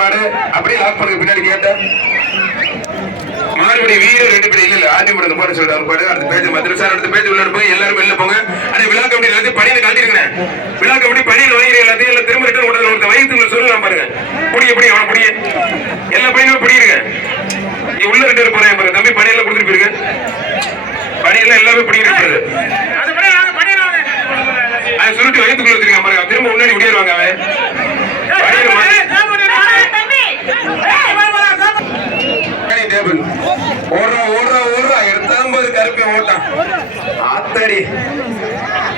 மாடு அப்படியே லாக் பண்ணுங்க பின்னாடி கேட்ட மாறுபடி வீரர் 2 பேர் இல்ல ஆதி முடங்க போட சொல்றாங்க பாருங்க அடுத்த பேஜ் மதரசா அடுத்த பேஜ் உள்ள போய் எல்லாரும் வெளில போங்க அட விழா கமிட்டி எல்லாத்தையும் பணியில கழட்டிருக்கேன் விழா கமிட்டி பணியில வாங்கி எல்லாத்தையும் எல்லாம் திரும்ப ரிட்டர்ன் கொண்டு வந்து வயிற்றுல சொல்லலாம் பாருங்க புடி எப்படி அவன புடிய எல்லா பையனும் புடியிருங்க நீ உள்ள ரிட்டர்ன் போறேன் பாருங்க தம்பி பணியில கொடுத்துட்டு போயிருங்க பணியில எல்லாமே புடியிருக்காரு அது சொல்லிட்டு வயிற்றுக்குள்ள வச்சிருக்கான் பாருங்க திரும்ப முன்னாடி முடியிருவாங்க அவன் டேபிள் ஓடுறா எடுத்தாம்பது கருப்பை ஓட்டான் ஆத்தாடி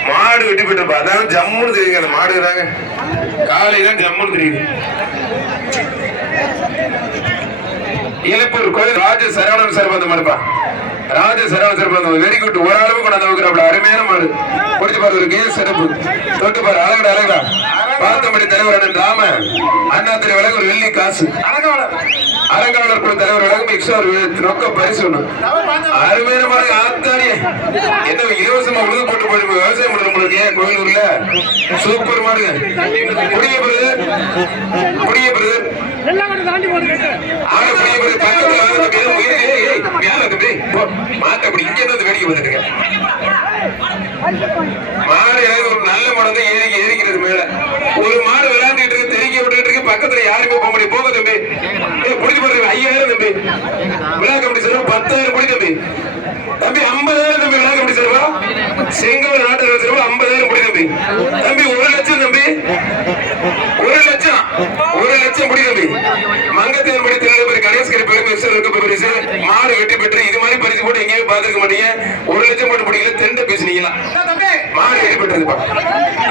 மாடு வெட்டி போயிட்டு அதான் ஜம்முன்னு தெரியுங்க அந்த மாடுறாங்க காலையில ஜம்முன்னு தெரியுது இலப்பூர் கோயில் ராஜ சரவணன் சர்பந்தம் இருப்பா ராஜ சரவண சர்பந்தம் வெரி குட் ஒரு அளவு கொண்டு அந்த அருமையான மாடு குடிச்சு பாரு ஒரு கேஸ் சிறப்பு தொட்டு பாரு அழகடா பாத்தமடி தலைவர் ராம அண்ணாத்திரை வழங்க ஒரு வெள்ளி காசு அரங்காவலர் குழு தலைவர் வழங்கும் எக்ஸ்ட்ரா ரொக்க பரிசு ஒண்ணு அருமையான மாதிரி ஆத்தாடிய என்ன இலவசமா உழுது போட்டு போய் விவசாயம் பண்ணுற உங்களுக்கு கோயிலூர்ல சூப்பர் மாடுங்க புடிய பிரதர் மாட்ட அப்படி இங்க இருந்து வேடிக்கை வந்துட்டு மாடு ஒரு நல்ல மாடு தான் ஏறிக்கிறது மேல ஒரு மாடு விளையாண்டுட்டு இருக்கு தெரிக்க விட்டுட்டு இருக்கு பக்கத்துல யாருமே போக முடியும் போக தம்பி புடிச்சு போடுறது 5000 தம்பி விழா கமிட்டி செலவு 10000 புடி தம்பி தம்பி 50000 தம்பி விழா கமிட்டி செலவா செங்கல் நாட்டு செலவு 50000 புடி தம்பி தம்பி 1 லட்சம் தம்பி 1 லட்சம் புடி தம்பி மங்கத்தேன் படி திருநெல்வேலி கணேஷ்கரி பெருமை இருக்க பரிசு மாடு வெட்டி பெற்று இது மாதிரி பரிசு போட்டு எங்கேயும் பாத்துக்க மாட்டீங்க 1 லட்சம் போட்டு பிடிக்கல தெண்ட பேசுனீங்களா மாடு வெட்டி பெற்றது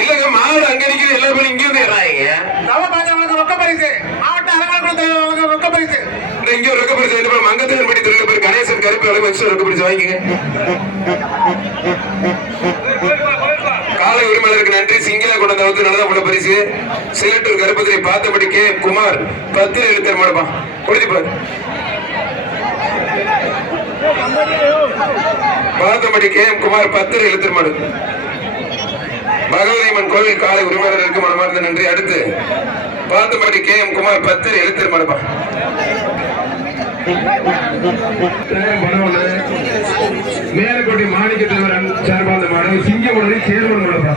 இல்லங்க மாடு அங்க நிக்கிறது எல்லா பேரும் இங்க வந்து ஏறாங்க ரொக்க பரிசு மாவட்ட அரங்காவலர் ரொக்க பரிசு இங்க ரொக்க பரிசு மங்கத்தேன் படி திருநெல்வேலி கணேசன் கருப்பு ரொக்க பரிசு வாங்கிக்கங்க காலை உரிமையாளருக்கு நன்றி சிங்கிளா கொண்ட வந்து நடந்த பரிசு சிலட்டூர் கருப்பத்திரை பார்த்தபடி கே குமார் 10 எழுத்தர் மாடுப்பா குடிச்சு பாரு பார்த்தபடி கே குமார் 10 எழுத்தர் மாடு பகவதியம்மன் கோவில் காலை உரிமையாளருக்கு மனமார்ந்த நன்றி அடுத்து பார்த்தபடி கே குமார் 10 எழுத்தர் மாடுப்பா மேலக்கோட்டை மாணிக்க தலைவர் சார்பாந்த மாடு சிங்கமுலரி சேர்மன் மாடுப்பா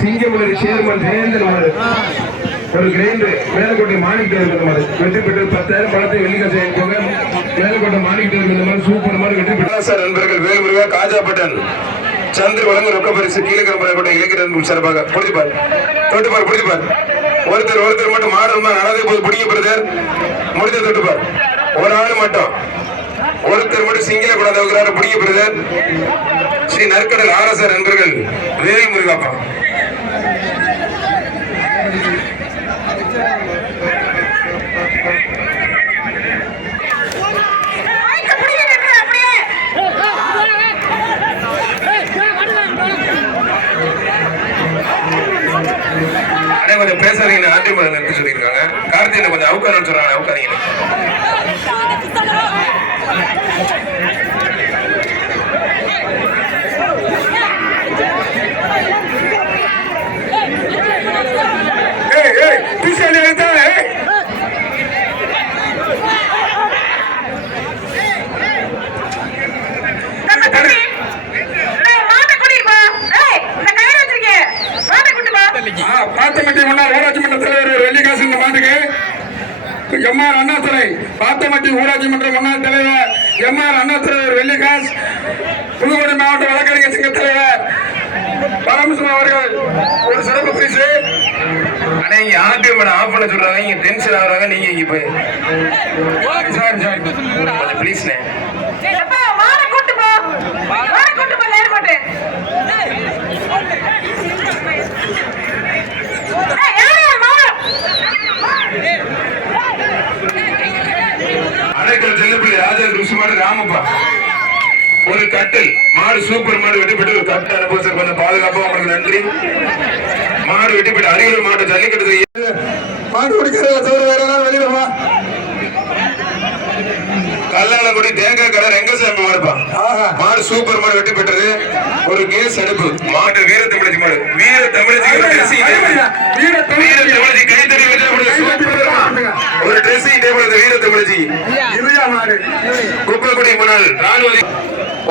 சிங்கமுலரி சேர்மன் வேந்தன் மாடு ஒரு கிரைண்டர் மேலக்கோட்டை மாணிக்க தலைவர் மாடு வெற்றி பெற்று 10000 பணத்தை வெள்ளிக்காசு போக மேலக்கோட்டை மாணிக்க தலைவர் மாடு சூப்பர் மாடு வெற்றி பெற்றார் சார் நண்பர்கள் வேலுமுருகா காஜாபட்டன் சந்திர வழங்கும் ரொக்க பரிசு கீழக்கரம்பரை இளைஞர் சார்பாக புடிச்சுப்பார் தொட்டுப்பார் புடிச்சுப்பார் ஒருத்தர் மட்டும் மாடு நடந்தே போது பிடிக்க பிரதர் முடித்த தொட்டுப்பார் ஒரு ஆள் மட்டும் ஒருத்தர் மட்டும் சிங்கில கொண்டாந்து பிடிக்க பிரதர் ஸ்ரீ நற்கடல் ஆர்எஸ்ஆர் நண்பர்கள் வேலை முருகாப்பா கொஞ்சம் பேசாதீங்க ஆண்டி மலை நிறுத்தி சொல்லியிருக்காங்க கார்த்திகை கொஞ்சம் அவுக்காரன்னு சொல்றாங்க அவுக்காதீங்க பாத்தமட்டி முன்னாள் ஊராட்சி மன்ற தலைவர் வெள்ளிக்காசு இந்த மாட்டுக்கு எம்ஆர் அண்ணாதுரை பாத்தமட்டி ஊராட்சி மன்ற முன்னாள் தலைவர் எம்ஆர் அண்ணாதுரை வெள்ளிக்காஸ் புதுக்கோட்டை மாவட்ட வழக்கறிஞர் சங்க தலைவர் பரமசிவம் அவர்கள் ஒரு சிறப்பு பரிசு. ஆனா இங்க ஆர்டிஓ மேடம் ஆஃப் பண்ண சொல்றாங்க, இங்க டென்ஷன் ஆகுறாங்க. நீங்க இங்க போய் சார் கொஞ்சம் ப்ளீஸ்ண்ணே அடைக்கல் செல்லப்பள்ளி ராஜா ருசி மாடு ராமப்பா ஒரு கட்டில் மாடு சூப்பர் மாடு வெட்டிப்பட்டு ஒரு கட்டு அனுபவம் சார். கொஞ்சம் பாதுகாப்பா உங்களுக்கு நன்றி. மாடு வெட்டிப்பட்டு அரியலூர் மாவட்டம் ஜல்லிக்கட்டு மாடு குடிக்கிறத தவிர வேற ஏதாவது வெளியிடமா கல்லாலங்குடி தேங்காய் கடை ரெங்கசாமி மாடுப்பா. மாடு சூப்பர் மாடு வெட்டி பெற்றது ஒரு கேஸ் அடுப்பு. மாடு வீர தமிழச்சி மாடு வீர தமிழச்சி கைத்தறி சூப்பர் பிறந்த வீர தமிழச்சி இருயா மாடு குப்பக்குடி முன்னாள் ராணுவ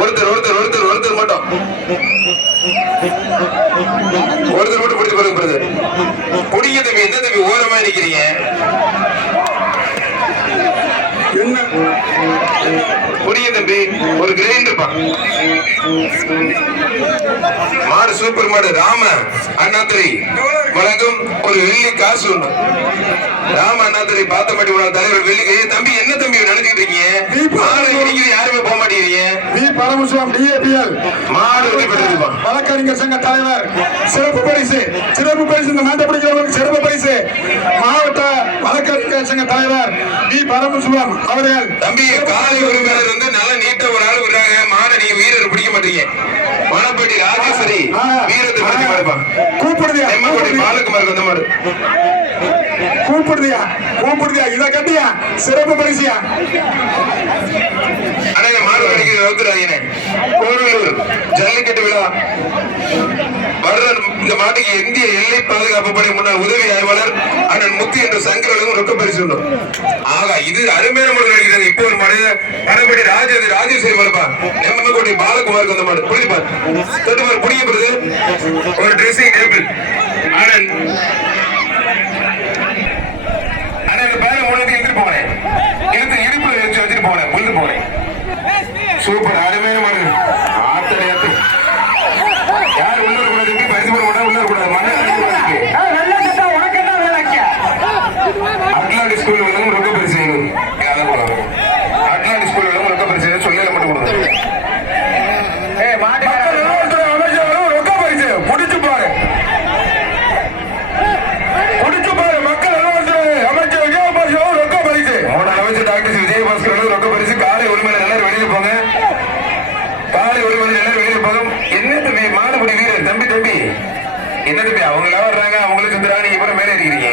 ஒருத்தர் ஒருத்தர் ஒருத்தர் ஒருத்தர் மட்டும் பிடிச்சு பாருங்க பிரதர். குடிங்க தம்பி, என்ன தம்பி ஓரமா நிக்கிறீங்க? என்ன புரிய தம்பி, ஒரு கிரைண்டர்ப்பா. மாடு சூப்பர் மாடு. ராம அண்ணாத்திரி வழங்கும் ஒரு வெள்ளி காசு ஒண்ணு. ராம அண்ணாத்திரி பாத்தமாட்டி தலைவர் வெள்ளி. தம்பி என்ன தம்பி நினைச்சிட்டு இருக்கீங்க? மாடு இடிக்கிற யாருமே போக மாட்டேங்கிறீங்க. பரமசிவம் டிஏபிஎல் மாடு பெற்றிருப்பா. வழக்கறிஞர் சங்க தலைவர் சிறப்பு பரிசு. சிறப்பு பரிசு இந்த மாட்டை பிடிக்கிறவங்களுக்கு சிறப்பு பரிசு மாவட்ட வழக்கறிஞர் சங்க தலைவர் டி பரமசிவம் அவர்கள். தம்பி காலை உரிமையாளர் வந்து நல்லா நீட்ட ஒரு ஆள் விடுறாங்க. மாடை நீங்க வீரர் பிடிக்க மாட்டீங்க. மணப்பட்டி ராஜேஸ்வரி வீரத்தை பிடிக்க மாட்டேன். கூப்பிடுதியா பாலகுமார் வந்த மாடு கூப்பிடுதியா கூப்பிடுதியா இதை கட்டியா சிறப்பு பரிசியா. அண்ணா மாடு கடிக்கிற வகுத்துறாங்க. கோவிலூர் ஜல்லிக்கட்டு விழா வர்ற இந்த மாட்டுக்கு இந்திய எல்லை பாதுகாப்பு படை முன்னாள் உதவி ஆய்வாளர் அண்ணன் முத்து என்ற சங்கரனும் ரொக்க பரிசு. ஆகா, இது அருமையான முறை கிடைக்கிறது. இப்போ ஒரு மாடு மணப்பட்டி ராஜேஸ்வரி மாடுப்பா. எம்மக்கோட்டை பாலகுமாருக்கு அந்த மாடு புரிஞ்சுப்பார். தொட்டு பிடிக்கப்படுது. ஒரு ட்ரெஸ்ஸிங் டேபிள் அண்ணன் பேர மூணு எடுத்துட்டு போனேன். எடுத்து இடுப்புல வச்சு வச்சுட்டு போனேன். புரிந்து போனேன். சூப்பர் அருமையான மாடு. ஆத்தனை ஆத்து யார் உள்ள கூடாது. பரிசு போட மாட்டா உள்ள கூடாது. அட்லாண்டி ஸ்கூல் வந்து ரொக்க பரிசு அட்லாண்டி ஸ்கூல் வந்து ரொக்க பரிசு சொல்ல மட்டும் கொடுங்க. ரொக்க பரிசு முடிச்சு பாரு. முடிச்சு பாரு. மக்கள் அமைச்சர் விஜயபாஸ்கர் ரொக்க பரிசு. அமைச்சர் டாக்டர் விஜயபாஸ்கர் ரொக்க பரிசு. காலை உரிமையில எல்லாரும் வெளியே போங்க. காலை உரிமையில எல்லாரும் வெளியே போதும். என்ன தம்பி மாடுபடி வீரர் தம்பி தம்பி என்ன தம்பி அவங்களா வர்றாங்க. அவங்களும் சுந்தராணி இப்ப மேலே இருக்கிறீங்க.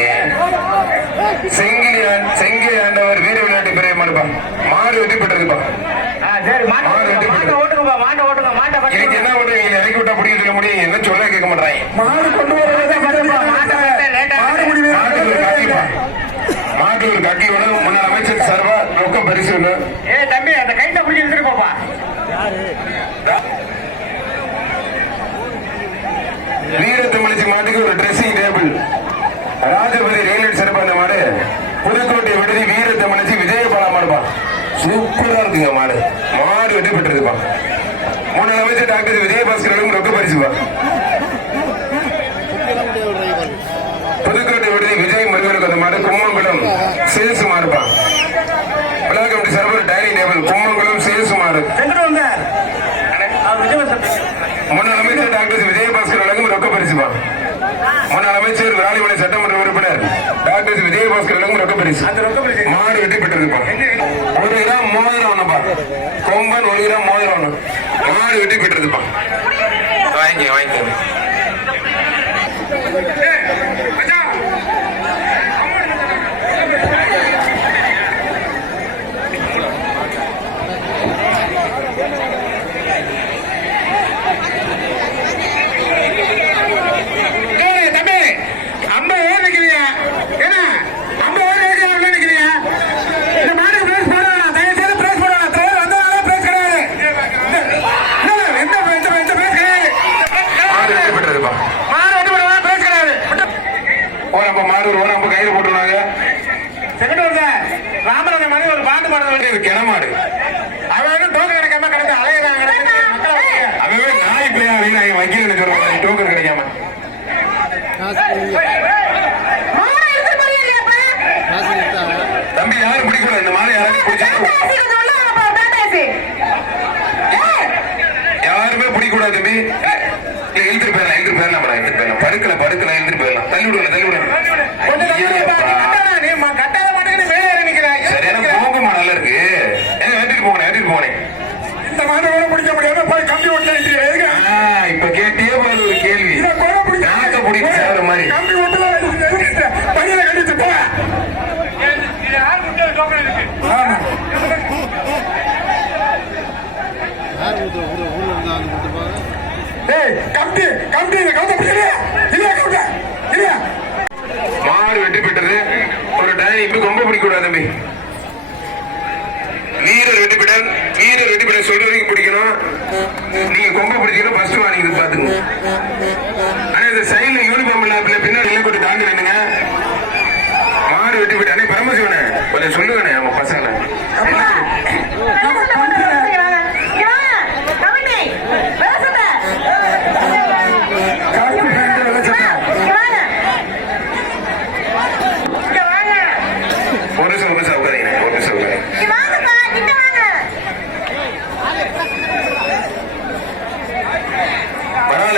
செங்கிலி ஆண்டவர் வீர விளையாட்டு பெரிய மாடுப்பா. மாடு வெற்றி பெற்றதுப்பா. எனக்கு என்ன பண்றீங்க? இறக்கி விட்டா பிடிக்க சொல்ல முடியும். என்ன சொல்ல கேட்க மாட்டாங்க. மாடு கொண்டு மாட்டு ஒரு கட்டி வேணும். முன்னாள் அமைச்சர் சர்வா ரொக்க பரிசு வேணும். தம்பி அந்த கைட்ட பிடிச்சி எடுத்துட்டு போப்பா. வீர தமிழச்சி மாட்டுக்கு ஒரு ட்ரெஸ்ஸிங் டேபிள். ராஜபதி ரயில்வே சிறப்பான மாடு. புதுக்கோட்டை விடுதி வீர தமிழச்சி விஜயபாலா மாடுப்பா. சூப்பரா இருக்குங்க மாடு. மாடு வெற்றி பெற்றிருப்பா. முன்னாள் அமைச்சர் டாக்டர் விஜயபாஸ்கரும் ரொக்க பரிசுப்பா. புதுக்கோட்டை விடுதி விஜய் முருகனுக்கு அந்த மாடு. கும்மங்குளம் சேல்ஸ் மாடுப்பா. Vilakkampatti server dining table. Kummangulam sales மாடு. முன்னாள் அமைச்சர் டாக்டர் விஜயபாஸ்கர் வழங்கும் ரொக்க பரிசுப்பா. முன்னாள் அமைச்சர் விராலிமலை சட்டமன்ற உறுப்பினர் டாக்டர் விஜயபாஸ்கர் வழங்கும் ரொக்க பரிசு. மாடு வெற்றி பெற்றிருப்பா. 1 கிராம் மோதிரம் ஒண்ணுப்பா. கொம்பன் 1 கிராம் மோதிரம் ஒண்ணு. மாடு வெற்றி பெற்றிருப்பா. வாங்கிக்க வாங்கிக்க. கையில் போட்டுருவாங்க. ராமராஜன் மாதிரி ஒரு பாட்டு பாட வேண்டியது கிணமாடு. அவன் டோக்கன் கிடைக்காம கிடந்து அலையதான். அவன் நாய் பிள்ளையா வக்கீல் சொல்லுவாங்க. டோக்கன் கிடைக்காம தம்பி யாரும் பிடிக்கல. இந்த மாதிரி யாரும் யாருமே பிடிக்கூடாது தம்பி. எழுதிட்டு போயிடலாம் எழுதிட்டு போயிடலாம். படுக்கல எழுதிட்டு போயிடலாம். தள்ளி விடுவேன் தள்ளி விடுவேன். சரியான போகுமா நல்லா இருக்கு. ஏற்றிட்டு போனேன். இந்த மாதிரி பிடிக்க முடியாம போய் கம்பி ஓட்ட. இப்ப கேட்டே போது ஒரு கேள்வி. நாக்க பிடிக்க சேர மாதிரி கம்பி ஓட்டல பணியில கட்டிட்டு போ. மாடு வெட்டி பெற்றது. ஒரு டைம் இப்ப ரொம்ப பிடிக்கூடாது தம்பி. சொல்ற வரைக்கும் பிடிக்கணும். நீங்க கொம்ப பிடிச்சீங்கன்னா ஃபர்ஸ்ட் வாங்கிட்டு பாத்துங்க. ஆனா இந்த சைடுல யூனிஃபார்ம் இல்லாம பின்னாடி எல்லாம் போட்டு தாண்டி நின்னுங்க. மாடு வெட்டி போயிட்டு அண்ணே பரமசிவனே கொஞ்சம் சொல்லுங்கண்ணே அவங்க பசங்க.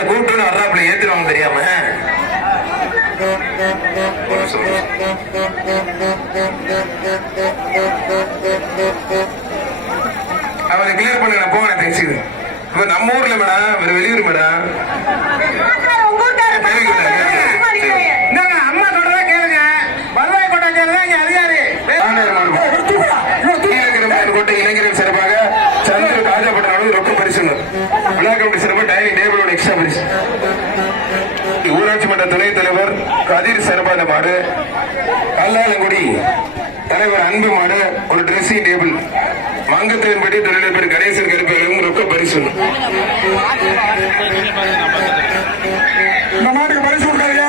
கூப்பிட்டு வர்றாப்புல ஏத்துவாங்க தெரியாம அவரை கிளியர் பண்ண போன தெரிச்சுது. இப்ப நம்ம ஊர்ல மேடம் வேற வெளியூர் மேடம் அம்மா சொல்றதா கேளுங்க. பல்வாய் கோட்டை இங்க அதிகாரி கோட்டை இளைஞர்கள் சிறப்பாக சந்திர காஜாப்பட்ட ரொக்க பரிசு விழா கமிட்டி சிறப்பாக டைனிங் டேபிளோட எக்ஸ்ட்ரா பரிசு. ஊராட்சி மன்ற துணைத் தலைவர் கதிர் சிறப்பான மாடு, கல்லாலங்குடி தலைவர் அன்பு மாடு ஒரு டிரெஸ்ஸிங் டேபிள், மங்கத்தின்படி தொழிலதிபர் கணேசன் கருப்பையும் ரொக்க பரிசு. இந்த மாட்டுக்கு பரிசு கொடுக்காதீங்க.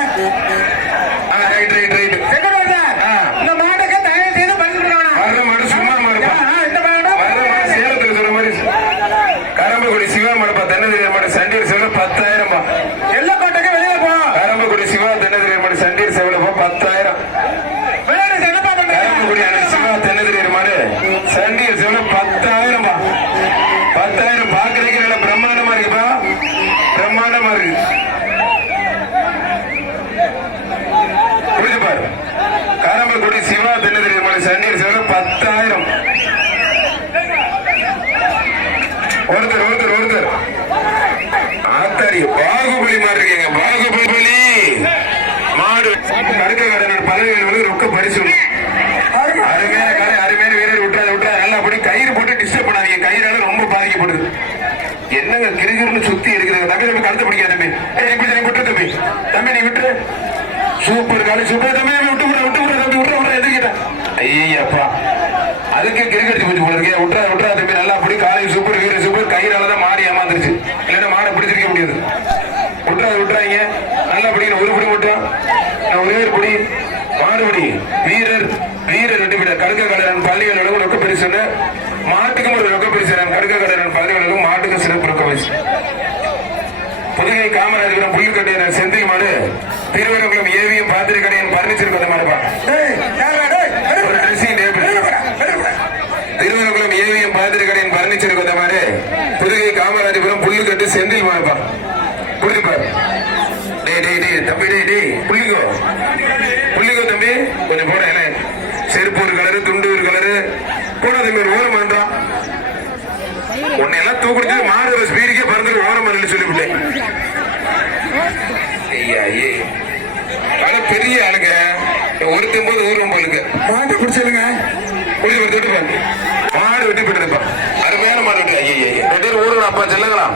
கரம்பக்குடி சிவா மடப்பா தென்னதிரியர் மாடு சண்டீர் செவல 10,000. எல்லா கோட்டைக்கு வெளியே போ. கரம்பக்குடி சிவா தென்னதிரியர் மாடு சண்டீர் செவல 10,000. கரம்பக்குடி சிவா தென்னதிரியர் மாடு சண்டீர் செவல 10,000. 10,000 பாக்குறதுக்கு நல்ல பிரம்மாண்டமா இருக்குப்பா, பிரம்மாண்டமா இருக்கு. புரிஞ்சு பாரு. கரம்பக்குடி சிவா தென்னதிரியர் மாடு சண்டீர் செவல 10,000. ஒருத்தர் ஆத்தாரி பாகுபலி மாடு இருக்கீங்க. பாகுபலி மாடு கடுக்க கடை பதவிகள் ரொக்க பரிசு. அருமையான கடை, அருமையான வீரர். விட்டுறாது நல்லா அப்படி கயிறு போட்டு டிஸ்டர்ப் பண்ணாதீங்க. கயிறால ரொம்ப பாதிக்கப்படுது. என்னங்க கிரிகிருன்னு சுத்தி இருக்குது. தம்பி தம்பி கழுத்து பிடிக்காத தம்பி. நீ விட்டு தம்பி, தம்பி நீ விட்டு. சூப்பர் காலை சூப்பர் தம்பி. விட்டு தம்பி விட்டு எதிர்க்கிட்ட. ஐயப்பா அதுக்கு கிரிக்கெட் போச்சு போல இருக்கே. விட்டுறா தம்பி நல்லா அப்படி காலை சூப்பர் வீரர் சூப்பர். கயிறாலதான் மாறி ஏமாந்துருச்சு. இல்லைன்னா மாடை பிடிச்சிருக்க முடியாது. விட்டுறாங்க நல்லா பிடிக்கணும். ஒரு பிடி மட்டும் ஒரே ஒரு பிடி மாடுபடி வீரர் வெட்டி விட கடுக்க கடலன் பள்ளிகளும் ரொக்க பரிசு. மாட்டுக்கும் ஒரு ரொக்க பரிசு. கடுக்க கடலன் பள்ளிகளும் மாட்டுக்கும் சிறப்பு ரொக்க பரிசு. புதுகை காமராஜபுரம் புல்லுக்கட்டையினர் செந்தில் மாடு, திருவனந்தபுரம் ஏவிஎம் பாத்திரிக்கடையின் பர்னிச்சர் கொண்ட மாடுப்பா ஒரு ட்ரெஸ்ஸிங் டேபிள். திருவனந்தபுரம் ஏவிஎம் பாத்திரிக்கடையின் பர்னிச்சர் கொண்ட மாடு, புதுகை காமராஜபுரம் புல்லுக்கட்டு செந்தில் மாடுப்பா. புரிஞ்சுப்பாரு. தம்பி புள்ளிக்கோ தம்பி கொஞ்சம் போட. செருப்பு ஒரு கலரு, துண்டு ஒரு கலரு போட தம்பி. ஒரு ஓரம் பண்றான் உன்னை எல்லாம் தூக்குடிச்சு மாடு ஸ்பீடுக்கே பறந்துட்டு ஓரம் பண்ணு சொல்லிவிட்டேன். பெரிய ஆளுங்க ஒருத்தும் போது ஊரும் போலுங்க மாட்டு பிடிச்சலுங்க. மாடு வெட்டி போட்டுருப்பா. அருமையான மாடு வெட்டி. ஐயே 2 பேர் ஊருங்க அப்பா செல்லுங்களா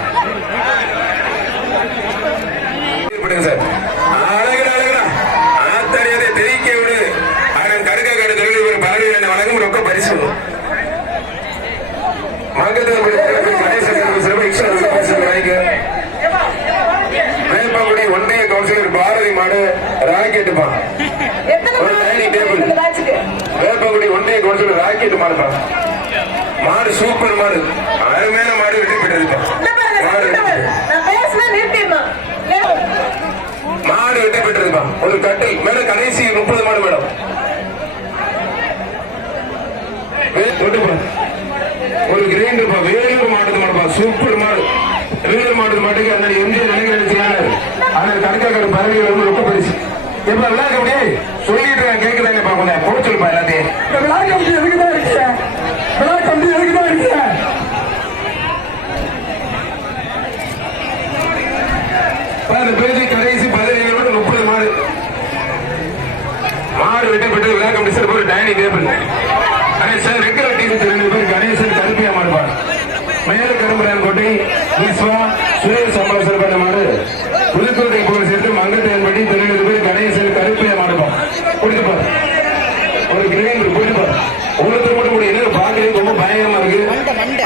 சார். அழகுடா ஆத்தறியாதே தெரிவிக்க விடு. அதன் கடுக்க கடை தொழில் பறவை வழங்கும் ரொக்க பரிசு. வேப்பங்குடி ஒன்றிய கவுன்சிலர் பாரதி மாடு ராக்கெட்டுப்பா ஒரு டைனிங் டேபிள். வேப்பங்குடி ஒன்றிய கவுன்சிலர் ராக்கெட் மாடுப்பா. மாடு சூப்பர் மாடு, அருமையான மாடு வெட்டி போயிட்டு. மாடு வெட்டி போயிட்டு ஒரு கட்டில் மேடம். கடைசி 30 மாடு மேடம். ஒரு கிரைண்டர் வேலூர் மாடு மாடுப்பா. சூப்பர் மாடு. வேலூர் மாடு மாட்டுக்கு அந்த எம்ஜிஆர் நிலைகள் அதன் கணக்காக பறவைகள் ரொம்ப பரிசு. எப்ப விளையாட முடியும் சொல்லிட்டு கேட்குறாங்க பாப்பா. போக சொல்லுப்பா எல்லாத்தையும். விளையாட முடியும் எதுக்குதான் இருக்கீங்க? விளையாட முடியும் எதுக்குதான் இருக்கீங்க? அந்த பேசி கடைசி 17 30 மாடு. மாடு வெட்டப்பட்டு விளையாட முடிச்சு ஒரு dining table. Sir regular team 2 பேர் கணேசன் கருப்பியா மாடுவார். மேல கரும்புரான் கோட்டை விஸ்வா சுரேஷ் சம்பள சிறப்பான மாடு. புதுக்கோட்டை போல சேர்த்து மங்கத்தையன்படி 2 பேர் கணேசன் கருப்பியா மாடுவார். கொடுத்துப்பார் ஒரு கிரீன் டைனிங் புரியுது உங்களுக்கு மட்டும் முடியும் பாக்குறது ரொம்ப பயங்கரமா இருக்கு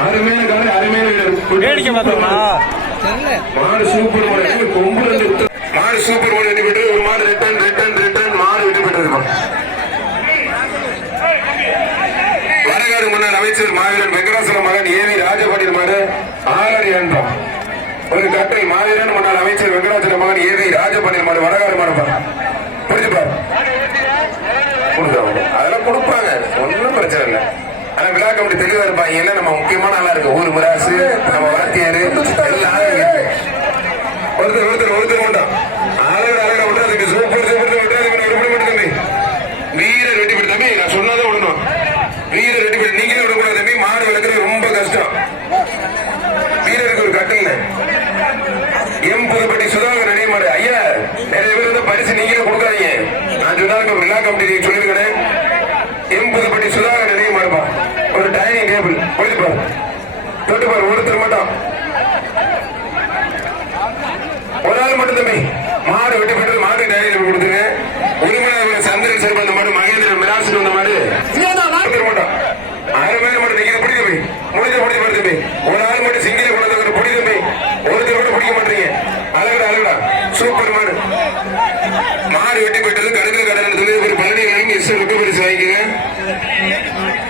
அருமையான காலை அருமையான மாடு சூப்பர் மாடு கொம்பு மாடு சூப்பர் மாடு வெட்டி பெற்றது ஒரு மாடு ரிட்டர்ன் மாடு வெட்டி பெற்றது வடகாடு முன்னாள் அமைச்சர் மாவீரன் வெங்கடாசலம் மகன் ஏவி ராஜபாண்டியன் மாடு ஆறாடி என்றான் ஒரு கட்டை மாவீரன் முன்னாள் அமைச்சர் வெங்கடாச்சலம் மகன் ஏவி ராஜபாண்டியன் மாடு வடகாடு மாடுப்பா புரிஞ்சுப்பார் அதெல்லாம் கொடுப்பாங்க ஒன்றும் பிரச்சனை இல்லை ஆனா விழா கமிட்டி தெளிவா இருப்பாங்க என்ன நம்ம முக்கியமான ஆளா இருக்கு ஊர் மிராசு நம்ம வாத்தியாரு எல்லாம் ஒருத்தர் மட்டும் அழகா விட்டாதுக்கு சூப்பர் விட்டாதுக்கு ஒரு மணி மட்டும் தம்பி வீரர் வெட்டி போட்டு தம்பி நான் சொன்னாதான் விடணும் வீரர் வெட்டி போட்டு நீங்களே விடக்கூடாது தம்பி மாடு வளர்க்கறது ரொம்ப கஷ்டம் வீரருக்கு ஒரு கட்டல் எம் புதுப்பட்டி சுதாகர் நடிகை மாடு ஐயா நிறைய பேர் வந்து பரிசு நீங்களே கொடுக்காதீங்க நான் சொன்னாலும் விழா கமிட்டி சொல்லியிருக்கிறேன் எம் புதுப்பட்டி சுதாகர் நடிகை மாடுப்பா ஒரு டைனிங் டேபிள் போயிட்டுப்பாரு தொட்டுப்பாரு ஒருத்தர் மட்டும் ஒரு ஆள் மட்டும் தம்பி மாடு வெட்டி போட்டு மாடு டைனிங் டேபிள் கொடுத்துருங்க உரிமையாளர் சந்திரன் சிறப்பு அந்த மாடு மகேந்திரன் மிராசு வந்த மாடு மட்டும் 1000 பேர் மட்டும் நீங்க பிடி தம்பி முடிஞ்ச பிடிச்சு பாரு தம்பி ஒரு ஆள் மட்டும் சிங்கில கொண்டு பிடி தம்பி ஒருத்தர் கூட பிடிக்க மாட்டீங்க அழகடா சூப்பர் மாடு மாடு வெட்டி போயிட்டது கடுக்க கடல் ஒரு பழனி வாங்கி எஸ்எலுக்கு பரிசு வாங்கிக்கங்க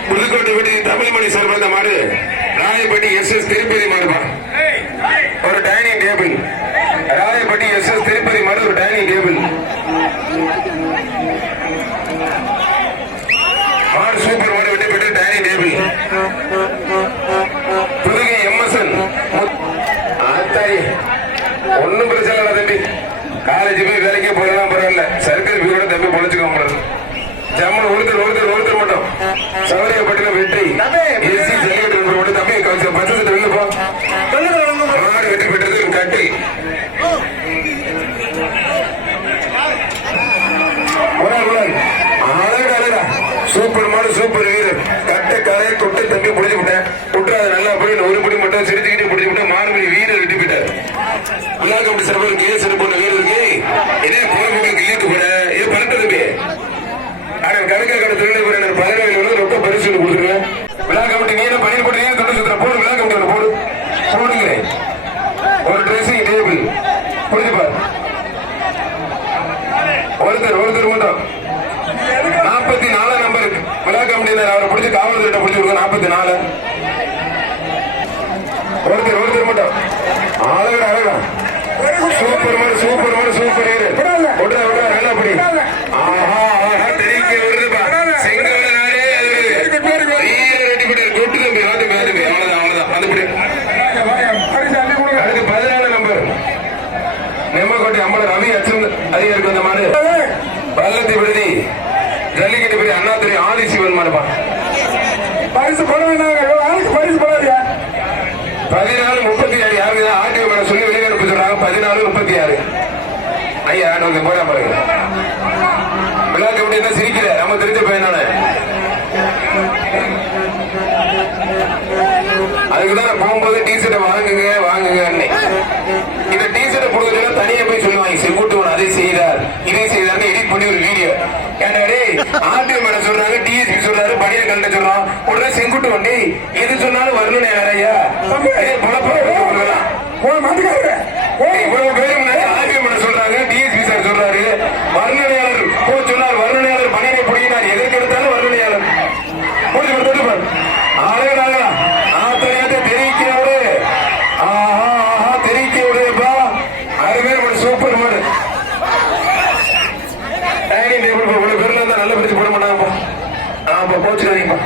புதுக்கோட்டை வெட்டி தமிழ்மணி சார்பா அந்த மாடு ராயப்பட்டி எஸ்எஸ் திருப்பதி மாடுப்பா ஒரு dining table Rayapatti SS Tirupati மாடு ஒரு டைனிங் டேபிள் மாடு சூப்பர் மாடு வெட்டி போயிட்டு டைனிங் டேபிள் புதுகை எம்எஸ்என் ஆத்தாரி ஒன்னும் பிரச்சனை இல்லை தம்பி காலேஜ் போய் வேலைக்கே போயிடலாம் பரவாயில்ல சர்க்கரை கூட தம்பி பொழைச்சுக்க முடியாது ஜம்மன் ஒருத்தர் மட்டும் சௌரியப்பட்டின வெற்றி ஏசி ஜல்லிக்கட்டு மட்டும் தம்பி பச்சை சட்டை வெளில போ மாடு வெற்றி பெற்றது கட்டி அழகா சூப்பர் மாடு சூப்பர் வீரர் கட்டை கரையை தொட்டு தம்பி பிடிச்சு விட்டேன் விட்டுறாது நல்லா போய் ஒரு படி மட்டும் சிரிச்சுக்கிட்டு பிடிச்சு விட்டேன் மாறுபடி வீரர் வெட்டி போயிட்டார் விழா கமிட்டி சிறப்பு கேஸ் போன வீரருக்கு இதே போறவங்களுக்கு இல்லைட்டு போட இது பண்ணிட்டு தம்பி ஆனா கணக்கா கடை தொழிலை போற 17 ரொம்ப பரிசு கொடுத்துருங்க விழா கமிட்டி நீ பணியில் போட்டு நீங்க தொண்டு சுத்துற போடு விழா கமிட்டி போடுங்க ஒரு ட்ரெஸ்ஸிங் டேபிள் புரிஞ்சுப்பார் ஒருத்தர் மட்டும் 44 நம்பர் விழா கமிட்டியினர் அவரை பிடிச்சி காவல்துறை பிடிச்சி கொடுங்க 44 ஒருத்தர் மட்டும் அழகா சூப்பர் மாடு சூப்பர் விடுறா நல்லா படி ஆஹா தெரிவிக்க வருதுப்பா செங்கோல நாடே ரெட்டி போட்டு கொட்டு தம்பி அவ்வளவுதான் அதுபடி அதுக்கு 14 நம்பர் நெம்மக்கோட்டை அம்பல ரவி அச்சன் அதிகாரிக்கு வந்த மாடு பள்ளத்தி விடுதி ஜல்லிக்கட்டு பெரிய அண்ணாதுரை ஆதி சிவன் மாடுப்பா பரிசு போட வேண்டாம் பரிசு போடாதியா 14:36 யாருக்கு ஆர்டிஓ மேல சொல்லி வெளியே அனுப்ப சொல்றாங்க 14:36 ஐயா நீங்க போட பாருங்க விழா கமிட்டி தான் சிரிக்கல நம்ம தெரிஞ்ச பையனால அதுக்குதான் நான் போகும்போது டிஷர்ட்டை வாங்குங்க இந்த டிஷர்ட்டை கொடுக்கறதுல தனியா போய் சொல்லுவாங்க செங்குட்டுவன் அதை செய்தார் இதை செய்தார்னு எடிட் பண்ணி ஒரு வீடியோ ஏன்னாடே ஆர்டிஓ மேல சொல்றாங்க டிஎஸ்பி சொல்றாரு பணியர் கல்ட்ட சொல்றோம் உடனே செங்குட்டுவன் எது சொன்னாலும் வரணும் நிறையா இவ்வளவு பேரும் ஆர்டிஓ மேல சொல்றாங்க டிஎஸ்பி சார் சொல்றாரு வர்ணனையாளர் சொன்னார் வர்ணனையாளர் பணியை பிடிக்கினார் எதற்கு எடுத்தாலும் வர்ணனையாளர் அழகா தெரிவிக்கிறவரு தெரிவிக்கிறவருப்பா அருமையான சூப்பர் மாடு டைனிங் டேபிள் இவ்வளவு பேர்ல இருந்தா நல்ல பிடிச்சு போட மாட்டாங்கப்பா போச்சுக்காதீங்கப்பா